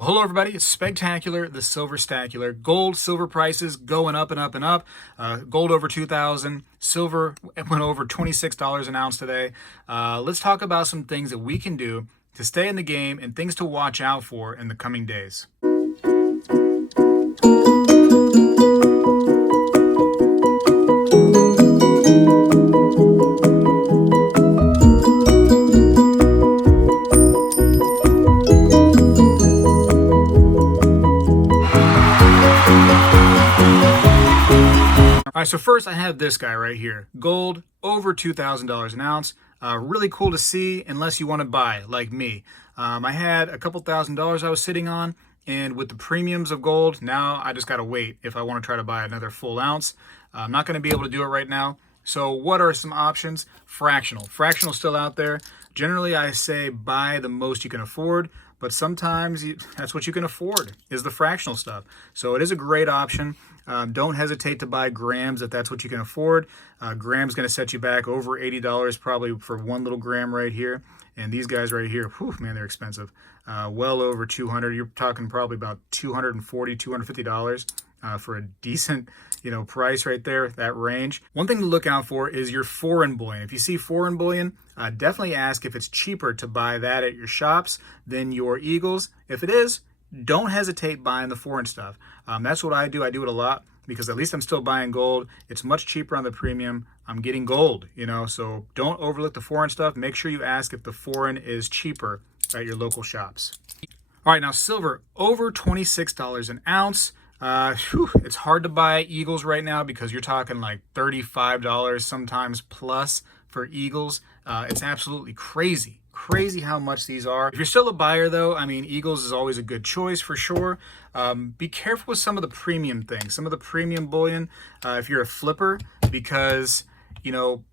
Well, hello everybody, it's Spectacular, the Silver Stacular. Gold, silver prices going up and up and up. Gold over 2,000, silver went over $26 an ounce today. Let's talk about some things that we can do to stay in the game and things to watch out for in the coming days. All right, so first I have this guy right here. Gold over $2,000 an ounce. Really cool to see unless you want to buy like me. I had a couple $1,000s I was sitting on, and with the premiums of gold, now I just got to wait if I want to try to buy another full ounce. I'm not going to be able to do it right now. So what are some options? Fractional. Fractional still out there. Generally, I say buy the most you can afford, but sometimes that's what you can afford is the fractional stuff. So it is a great option. Don't hesitate to buy grams if that's what you can afford. Grams going to set you back over $80 probably for one little gram right here. And these guys right here, whew, man, they're expensive. Well over 200. You're talking probably about $240, $250 for a decent, price right there, that range. One thing to look out for is your foreign bullion. If you see foreign bullion, definitely ask if it's cheaper to buy that at your shops than your Eagles. If it is, don't hesitate buying the foreign stuff. That's what I do. I do it a lot because at least I'm still buying gold. It's much cheaper on the premium. I'm getting gold, so don't overlook the foreign stuff. Make sure you ask if the foreign is cheaper at your local shops. All right, now silver over $26 an ounce. It's hard to buy Eagles right now because you're talking like $35 sometimes plus for Eagles. It's absolutely crazy how much these are. If you're still a buyer though, Eagles is always a good choice for sure. Be careful with some of the premium things, some of the premium bullion if you're a flipper, because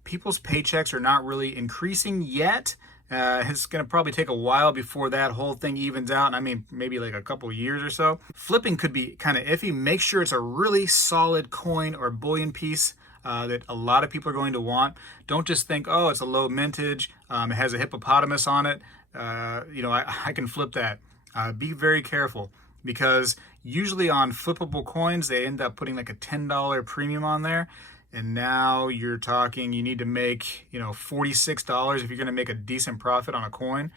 people's paychecks are not really increasing yet. It's going to probably take a while before that whole thing evens out. Maybe like a couple years or so. Flipping could be kind of iffy. Make sure it's a really solid coin or bullion piece that a lot of people are going to want. Don't just think, oh, it's a low mintage. It has a hippopotamus on it. I can flip that. Be very careful because usually on flippable coins, they end up putting like a $10 premium on there. And now you're talking, you need to make, $46 if you're going to make a decent profit on a coin.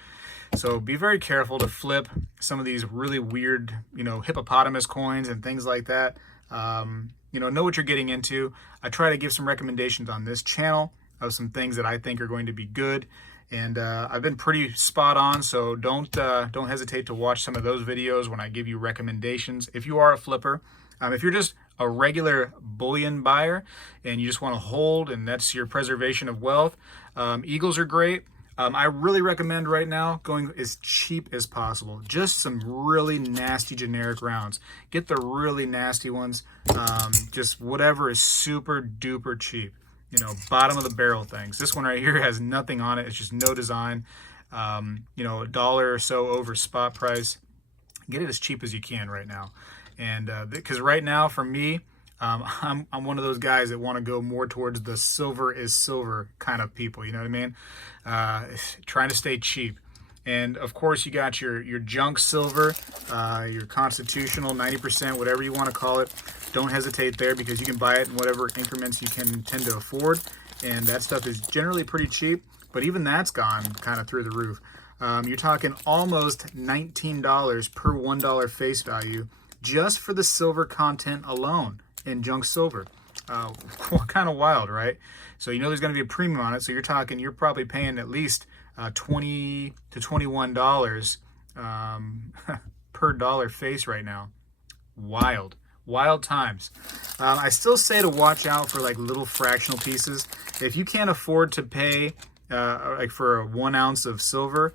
So be very careful to flip some of these really weird, hippopotamus coins and things like that. Know what you're getting into. I try to give some recommendations on this channel of some things that I think are going to be good. And I've been pretty spot on, so don't hesitate to watch some of those videos when I give you recommendations. If you are a flipper, if you're just a regular bullion buyer and you just want to hold and that's your preservation of wealth, Eagles are great. I really recommend right now going as cheap as possible. Just some really nasty generic rounds. Get the really nasty ones. Just whatever is super duper cheap. Bottom of the barrel things. This one right here has nothing on it. It's just no design. $1 or so over spot price. Get it as cheap as you can right now. And because right now for me, I'm one of those guys that want to go more towards the silver is silver kind of people. You know what I mean? Trying to stay cheap. And of course you got your junk silver, your constitutional 90%, whatever you want to call it. Don't hesitate there because you can buy it in whatever increments you can tend to afford. And that stuff is generally pretty cheap, but even that's gone kind of through the roof. You're talking almost $19 per $1 face value just for the silver content alone in junk silver. Kind of wild, right? So there's going to be a premium on it. So you're probably paying at least $20 to $21 per dollar face right now. Wild times. I still say to watch out for like little fractional pieces. If you can't afford to pay like for 1 ounce of silver,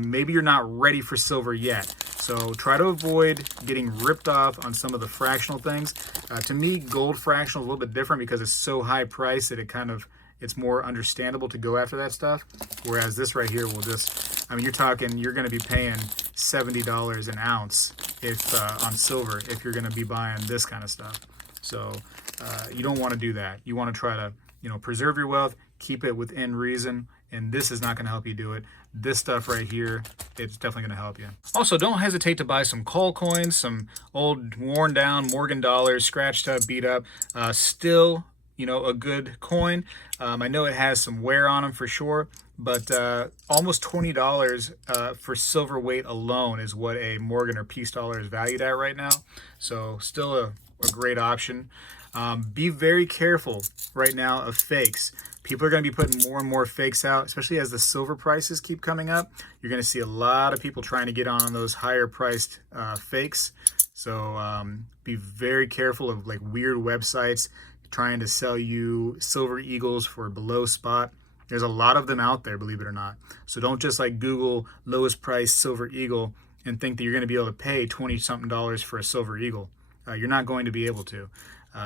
maybe you're not ready for silver yet. So try to avoid getting ripped off on some of the fractional things. To me, gold fractional is a little bit different because it's so high priced that it's more understandable to go after that stuff. Whereas this right here will just, you're going to be paying $70 an ounce on silver if you're going to be buying this kind of stuff. So you don't want to do that. You want to try to, preserve your wealth, keep it within reason, and this is not going to help you do it. this stuff right here, it's definitely going to help you. Also, don't hesitate to buy some call coins, some old worn down Morgan dollars, scratched up, beat up, still, you know, a good coin. I know it has some wear on them for sure, but almost $20 for silver weight alone is what a Morgan or Peace dollar is valued at right now. So still a great option. Be very careful right now of fakes. People are going to be putting more and more fakes out, especially as the silver prices keep coming up. You're going to see a lot of people trying to get on those higher priced fakes. So be very careful of like weird websites trying to sell you silver eagles for below spot. There's a lot of them out there, believe it or not. So don't just like Google lowest price silver eagle and think that you're going to be able to pay 20 something dollars for a silver eagle. You're not going to be able to.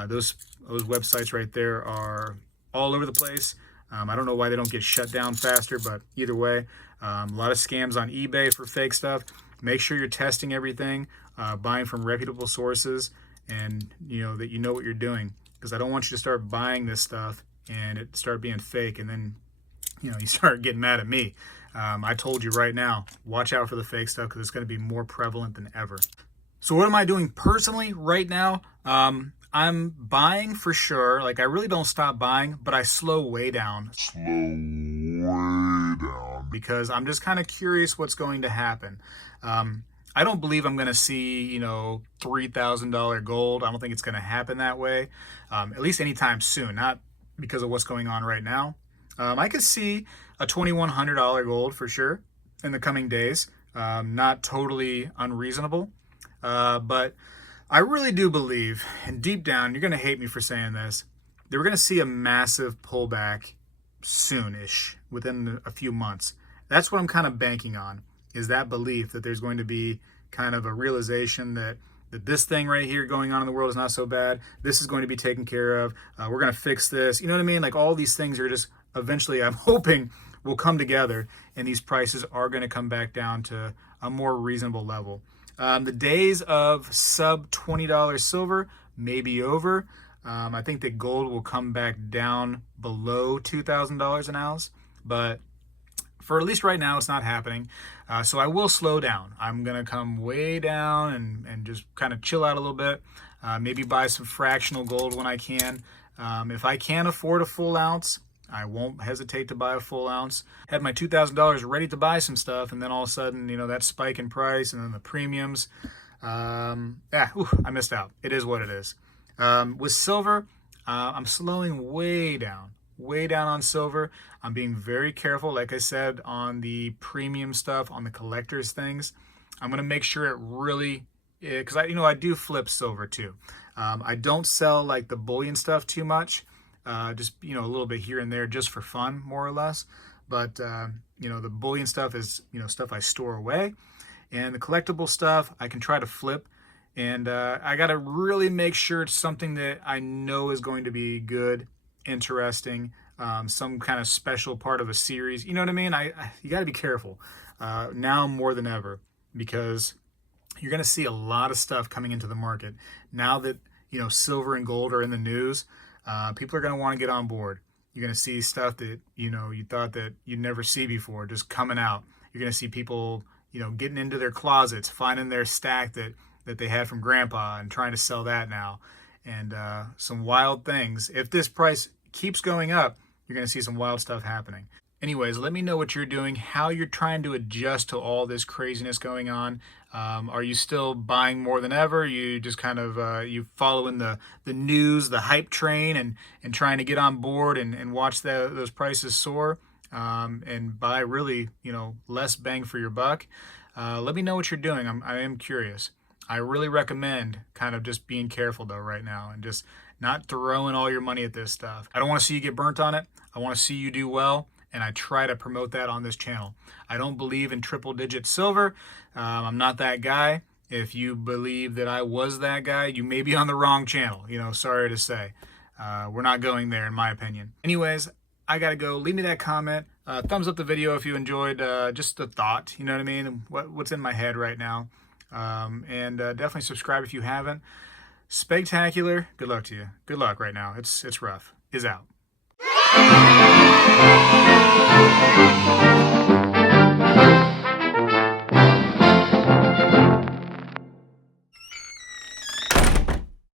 Those websites right there are all over the place. I don't know why they don't get shut down faster, but either way, a lot of scams on eBay for fake stuff. Make sure you're testing everything, buying from reputable sources, and you know that you know what you're doing, because I don't want you to start buying this stuff and it start being fake, and then you know you start getting mad at me. I told you right now, watch out for the fake stuff because it's going to be more prevalent than ever. So what am I doing personally right now? I'm buying for sure. Like I really don't stop buying, but I slow way down. Because I'm just kind of curious what's going to happen. I don't believe I'm going to see, you know, $3,000 gold. I don't think it's going to happen that way, at least anytime soon. Not because of what's going on right now. I could see a $2,100 gold for sure in the coming days. Not totally unreasonable. But I really do believe, and deep down, you're going to hate me for saying this, that we're going to see a massive pullback soonish, within a few months. That's what I'm kind of banking on, is that belief that there's going to be kind of a realization that this thing right here going on in the world is not so bad. This is going to be taken care of. We're going to fix this. You know what I mean? Like all these things are just eventually, I'm hoping, will come together, and these prices are going to come back down to a more reasonable level. The days of sub $20 silver may be over. I think that gold will come back down below $2,000 an ounce, but for at least right now, it's not happening. So I will slow down. I'm going to come way down and just kind of chill out a little bit. Maybe buy some fractional gold when I can. If I can afford a full ounce, I won't hesitate to buy a full ounce. Had my $2,000 ready to buy some stuff, and then all of a sudden, you know, that spike in price and then the premiums. I missed out. It is what it is. With silver, I'm slowing way down on silver. I'm being very careful, like I said, on the premium stuff, on the collector's things. I'm going to make sure it really, because I do flip silver too. I don't sell like the bullion stuff too much. Just, you know, a little bit here and there just for fun, more or less. But, you know, the bullion stuff is, you know, stuff I store away. And the collectible stuff I can try to flip. And I got to really make sure it's something that I know is going to be good, interesting, some kind of special part of a series. You know what I mean? You got to be careful now more than ever, because you're going to see a lot of stuff coming into the market. Now that, you know, silver and gold are in the news, people are going to want to get on board. You're going to see stuff that, you know, you thought that you'd never see before just coming out. You're going to see people, you know, getting into their closets, finding their stack that they had from grandpa and trying to sell that now. And some wild things. If this price keeps going up, you're going to see some wild stuff happening. Anyways, let me know what you're doing, how you're trying to adjust to all this craziness going on. Are you still buying more than ever? You just kind of you following the news, the hype train, and trying to get on board and watch those prices soar and buy really, you know, less bang for your buck. Let me know what you're doing. I am curious. I really recommend kind of just being careful though right now and just not throwing all your money at this stuff. I don't want to see you get burnt on it. I want to see you do well, and I try to promote that on this channel. I don't believe in triple digit silver. I'm not that guy. If you believe that I was that guy, you may be on the wrong channel. You know, sorry to say. We're not going there in my opinion. Anyways, I gotta go. Leave me that comment. Thumbs up the video if you enjoyed just the thought, you know what I mean? What's in my head right now. And definitely subscribe if you haven't. Spegtacular, good luck to you. Good luck right now. It's rough. Is out.